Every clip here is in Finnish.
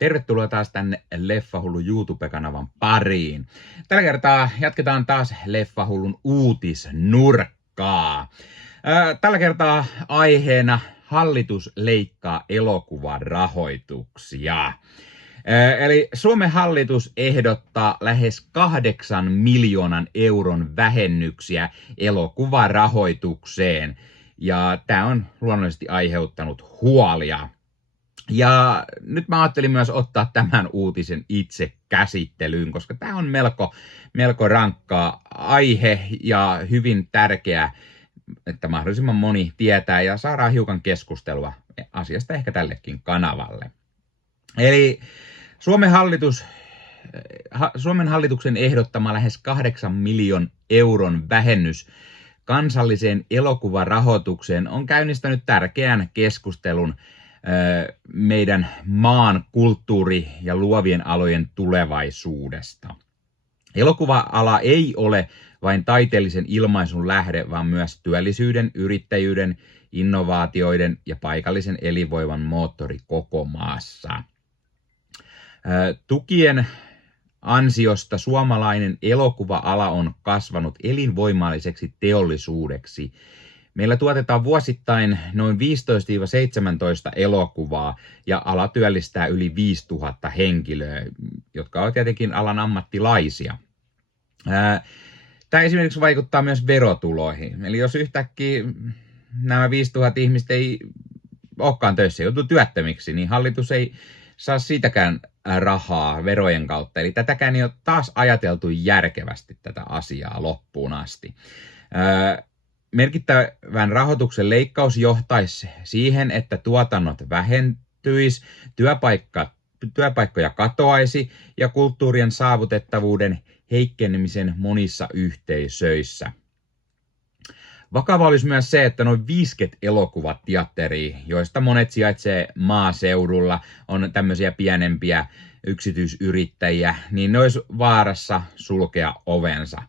Tervetuloa taas tänne Leffahullu YouTube-kanavan pariin. Tällä kertaa jatketaan taas Leffahullun uutisnurkkaa. Tällä kertaa aiheena hallitus leikkaa elokuvan rahoituksia. Eli Suomen hallitus ehdottaa lähes 8 miljoonan euron vähennyksiä elokuvarahoitukseen. Ja tämä on luonnollisesti aiheuttanut huolia. Ja nyt mä ajattelin myös ottaa tämän uutisen itse käsittelyyn, koska tämä on melko rankka aihe ja hyvin tärkeä, että mahdollisimman moni tietää ja saadaan hiukan keskustelua asiasta ehkä tällekin kanavalle. Eli Suomen hallituksen ehdottama lähes 8 miljoonan euron vähennys kansalliseen elokuvarahoitukseen on käynnistänyt tärkeän keskustelun meidän maan kulttuuri- ja luovien alojen tulevaisuudesta. Elokuva-ala ei ole vain taiteellisen ilmaisun lähde, vaan myös työllisyyden, yrittäjyyden, innovaatioiden ja paikallisen elinvoiman moottori koko maassa. Tukien ansiosta suomalainen elokuva-ala on kasvanut elinvoimalliseksi teollisuudeksi. Meillä tuotetaan vuosittain noin 15-17 elokuvaa ja ala työllistää yli 5000 henkilöä, jotka ovat tietenkin alan ammattilaisia. Tämä esimerkiksi vaikuttaa myös verotuloihin. Eli jos yhtäkkiä nämä 5000 ihmistä ei olekaan töissä, joutuu työttömiksi, niin hallitus ei saa siitäkään rahaa verojen kautta. Eli tätäkään ei ole taas ajateltu järkevästi tätä asiaa loppuun asti. Merkittävän rahoituksen leikkaus johtaisi siihen, että tuotannot vähentyisi, työpaikkoja katoaisi ja kulttuurien saavutettavuuden heikkenemisen monissa yhteisöissä. Vakava olisi myös se, että noin 50 elokuvateatteria, joista monet sijaitsee maaseudulla, on tämmöisiä pienempiä yksityisyrittäjiä, niin ne olisi vaarassa sulkea ovensa,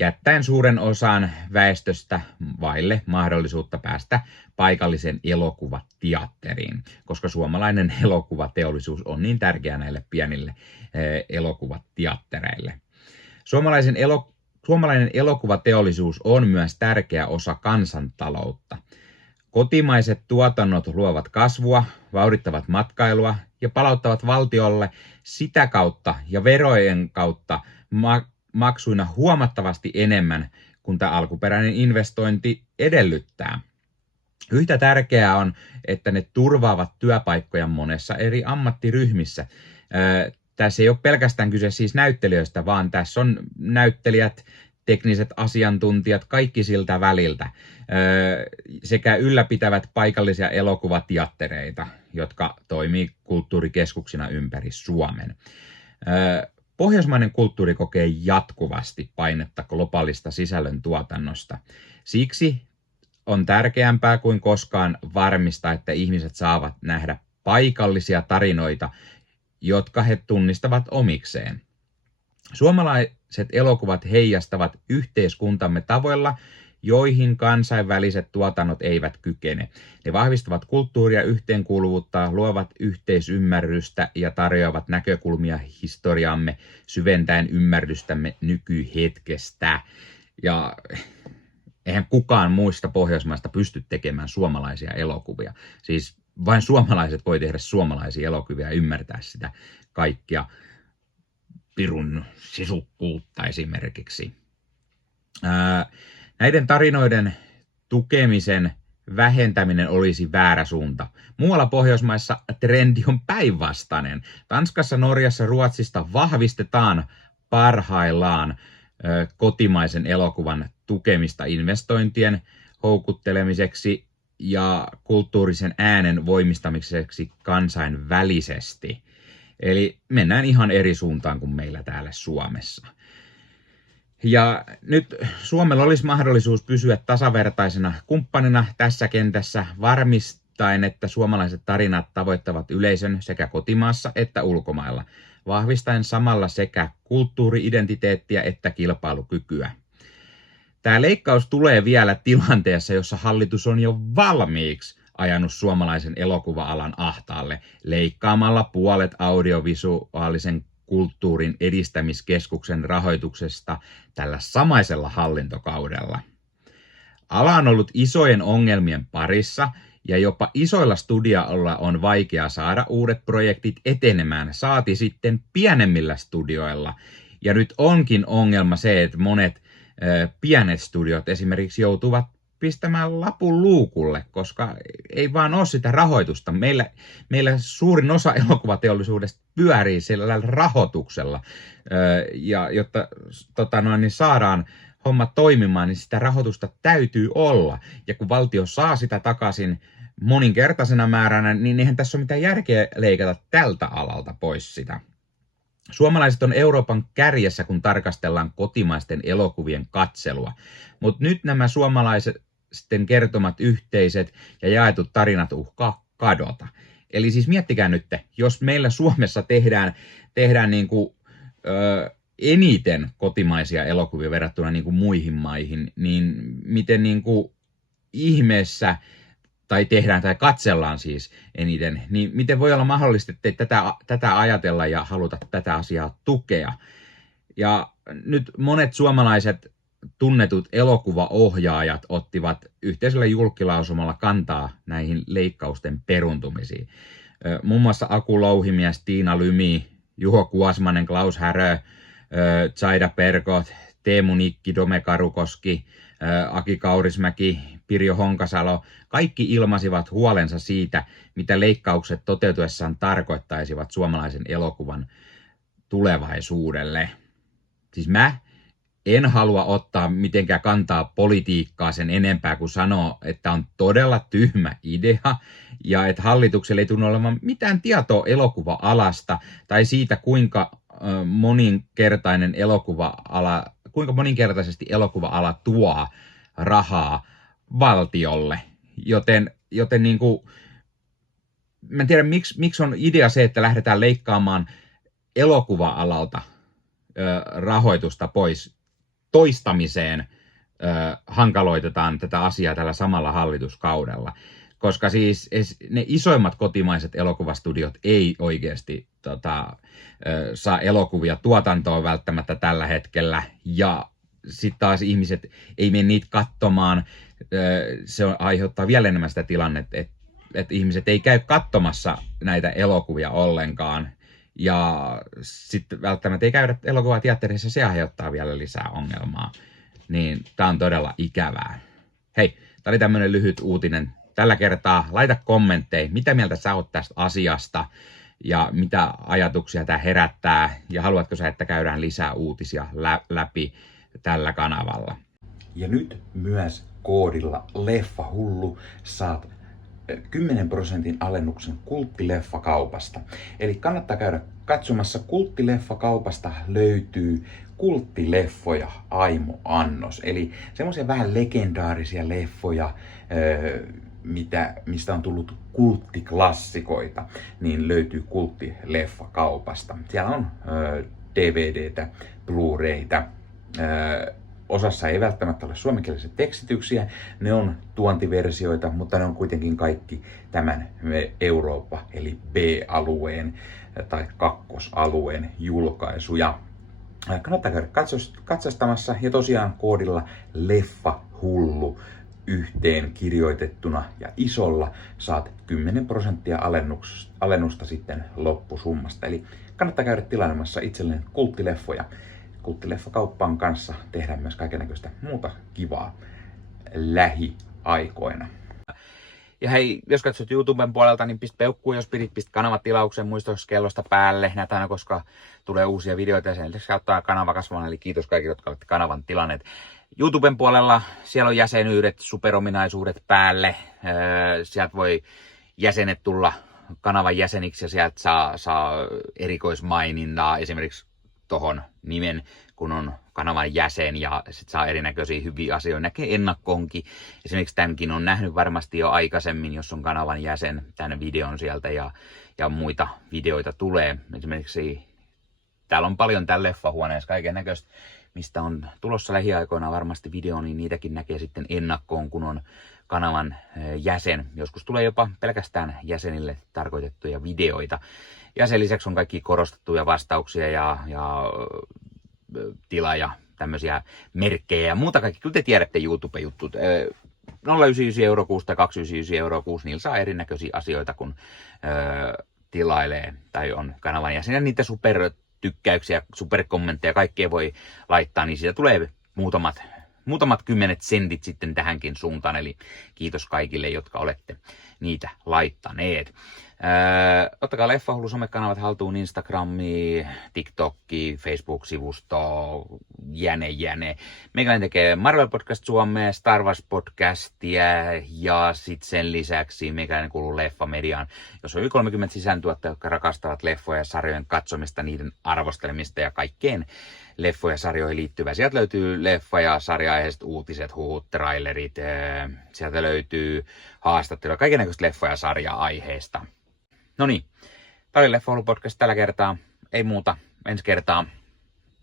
jättäen suuren osan väestöstä vaille mahdollisuutta päästä paikallisen elokuvateatteriin, koska suomalainen elokuvateollisuus on niin tärkeä näille pienille elokuvateattereille. Suomalainen elokuvateollisuus on myös tärkeä osa kansantaloutta. Kotimaiset tuotannot luovat kasvua, vauhdittavat matkailua ja palauttavat valtiolle sitä kautta ja verojen kautta maksuina huomattavasti enemmän kuin tämä alkuperäinen investointi edellyttää. Yhtä tärkeää on, että ne turvaavat työpaikkoja monessa eri ammattiryhmissä. Tässä ei ole pelkästään kyse siis näyttelijöistä, vaan tässä on näyttelijät, tekniset asiantuntijat, kaikki siltä väliltä, sekä ylläpitävät paikallisia elokuvateattereita, jotka toimii kulttuurikeskuksina ympäri Suomen. Pohjoismainen kulttuuri kokee jatkuvasti painetta globaalista sisällöntuotannosta. Siksi on tärkeämpää kuin koskaan varmistaa, että ihmiset saavat nähdä paikallisia tarinoita, jotka he tunnistavat omikseen. Suomalaiset elokuvat heijastavat yhteiskuntamme tavoilla, joihin kansainväliset tuotannot eivät kykene. Ne vahvistavat kulttuuria, yhteenkuuluvuutta, luovat yhteisymmärrystä ja tarjoavat näkökulmia historiamme syventäen ymmärrystämme nykyhetkestä. Ja eihän kukaan muista Pohjoismaista pysty tekemään suomalaisia elokuvia. Siis vain suomalaiset voi tehdä suomalaisia elokuvia ja ymmärtää sitä kaikkia pirun sisukkuutta esimerkiksi. Näiden tarinoiden tukemisen vähentäminen olisi väärä suunta. Muualla Pohjoismaissa trendi on päinvastainen. Tanskassa, Norjassa, Ruotsista vahvistetaan parhaillaan kotimaisen elokuvan tukemista investointien houkuttelemiseksi ja kulttuurisen äänen voimistamiseksi kansainvälisesti. Eli mennään ihan eri suuntaan kuin meillä täällä Suomessa. Ja nyt Suomella olisi mahdollisuus pysyä tasavertaisena kumppanina tässä kentässä varmistaen, että suomalaiset tarinat tavoittavat yleisön sekä kotimaassa että ulkomailla, vahvistaen samalla sekä kulttuuri-identiteettiä että kilpailukykyä. Tämä leikkaus tulee vielä tilanteessa, jossa hallitus on jo valmiiksi ajanut suomalaisen elokuva-alan ahtaalle leikkaamalla puolet audiovisuaalisen kulttuurin edistämiskeskuksen rahoituksesta tällä samaisella hallintokaudella. Ala on ollut isojen ongelmien parissa ja jopa isoilla studioilla on vaikea saada uudet projektit etenemään, saati sitten pienemmillä studioilla. Ja nyt onkin ongelma se, että monet pienet studiot esimerkiksi joutuvat pistämään lapun luukulle, koska ei vaan ole sitä rahoitusta. Meillä suurin osa elokuvateollisuudesta pyörii sillä rahoituksella. Ja jotta niin saadaan homma toimimaan, niin sitä rahoitusta täytyy olla. Ja kun valtio saa sitä takaisin moninkertaisena määränä, niin eihän tässä ole mitään järkeä leikata tältä alalta pois sitä. Suomalaiset on Euroopan kärjessä, kun tarkastellaan kotimaisten elokuvien katselua. Mutta nyt nämä suomalaisten kertomat yhteiset ja jaetut tarinat uhkaa kadota. Eli siis miettikää nyt, jos meillä Suomessa tehdään eniten kotimaisia elokuvia verrattuna muihin maihin, niin miten ihmeessä tai katsellaan siis eniten, niin miten voi olla mahdollista, että tätä ajatella ja haluta tätä asiaa tukea. Ja nyt monet suomalaiset tunnetut elokuvaohjaajat ottivat yhteisellä julkilausumalla kantaa näihin leikkausten peruntumisiin. Muun muassa Aku Louhimies, Tiina Lymi, Juho Kuosmanen, Klaus Härö, Zaida Perkot, Teemu Nikki, Dome Karukoski, Aki Kaurismäki, Pirjo Honkasalo, kaikki ilmasivat huolensa siitä, mitä leikkaukset toteutuessaan tarkoittaisivat suomalaisen elokuvan tulevaisuudelle. Siis mä en halua ottaa mitenkään kantaa politiikkaa sen enempää kuin sanoa, että on todella tyhmä idea ja että hallituksella ei tunnu olevan mitään tietoa elokuva-alasta tai siitä, kuinka moninkertaisesti elokuva-ala tuo rahaa valtiolle. Joten mä en tiedä, miksi on idea se, että lähdetään leikkaamaan elokuva-alalta rahoitusta pois toistamiseen, hankaloitetaan tätä asiaa tällä samalla hallituskaudella. Koska siis ne isoimmat kotimaiset elokuvastudiot ei oikeasti saa elokuvia tuotantoon välttämättä tällä hetkellä. Ja sitten taas ihmiset ei mene niitä katsomaan. Se aiheuttaa vielä enemmän sitä tilannetta, että ihmiset ei käy katsomassa näitä elokuvia ollenkaan. Ja sitten välttämättä ei käydä elokuvateatterissa, se aiheuttaa vielä lisää ongelmaa. Niin tää on todella ikävää. Hei, tää oli tämmönen lyhyt uutinen tällä kertaa. Laita kommentteja, mitä mieltä sä oot tästä asiasta ja mitä ajatuksia tää herättää. Ja haluatko sä, että käydään lisää uutisia läpi tällä kanavalla. Ja nyt myös koodilla LeffaHullu saat 10% alennuksen kulttileffakaupasta. Eli kannattaa käydä katsomassa. Kulttileffakaupasta löytyy kulttileffoja aimo-annos. Eli semmoisia vähän legendaarisia leffoja, mistä on tullut kulttiklassikoita, niin löytyy kulttileffakaupasta. Siellä on DVDtä, Blu-rayta, osassa ei välttämättä ole suomenkielisiä tekstityksiä, ne on tuontiversioita, mutta ne on kuitenkin kaikki tämän Eurooppa eli B-alueen tai kakkosalueen julkaisuja. Kannattaa käydä katsastamassa ja tosiaan koodilla LeffaHullu yhteen kirjoitettuna ja isolla saat 10% alennusta sitten loppusummasta. Eli kannattaa käydä tilailemassa itselleen kulttileffoja. Kulttileffakauppaan kanssa tehdään myös kaikennäköistä muuta kivaa lähiaikoina. Ja hei, jos katsot YouTuben puolelta, niin pistä peukkuun, jos pistä kanavatilauksen muistoskellosta päälle. Näitä aina, koska tulee uusia videoita ja sen lisäksi auttaa kanava kasvamaan. Eli kiitos kaikille, jotka olette kanavan tilanneet. YouTuben puolella siellä on jäsenyydet, superominaisuudet päälle. Sieltä voi jäsenet tulla kanavan jäseniksi ja sieltä saa erikoismainintaa esimerkiksi tohon nimen, kun on kanavan jäsen ja sit saa erinäköisiä hyviä asioita. Näkee ennakkoonkin. Esimerkiksi tämänkin on nähnyt varmasti jo aikaisemmin, jos on kanavan jäsen, tämän videon sieltä ja muita videoita tulee. Esimerkiksi täällä on paljon täällä leffahuoneessa kaiken näköistä mistä on tulossa lähiaikoina varmasti video, niin niitäkin näkee sitten ennakkoon, kun on kanavan jäsen. Joskus tulee jopa pelkästään jäsenille tarkoitettuja videoita. Ja sen lisäksi on kaikki korostettuja vastauksia ja tila- tämmöisiä merkkejä ja muuta kaikki. Kyllä te tiedätte YouTube-juttut. 0,99 € kuussa tai 2,99 € kuussa, niillä saa erinäköisiä asioita, kun tilailee tai on kanavan jäsen. Ja niitä supertykkäyksiä, superkommentteja, kaikkea voi laittaa, niin siitä tulee muutamat kymmenet sentit sitten tähänkin suuntaan. Eli kiitos kaikille, jotka olette niitä laittaneet. Ottakaa Leffahullu somekanavat haltuun, Instagrami, TikTokki, Facebook-sivusto, jäne. Meikäläinen tekee Marvel Podcast Suomea, Star Wars Podcastia ja sitten sen lisäksi meikäläinen kuuluu Leffamediaan, jos on yli 30 sisääntuottajia, jotka rakastavat leffoja ja sarjojen katsomista, niiden arvostelemista ja kaikkeen leffoja ja sarjoihin liittyvää. Sieltä löytyy leffa- ja sarja-aiheiset uutiset, huhut, trailerit, sieltä löytyy haastatteluja, kaikennäköistä leffa- ja sarja-aiheesta. No niin, tämä oli Leffahullu podcast tällä kertaa. Ei muuta, ensi kertaa.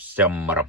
Se on moro.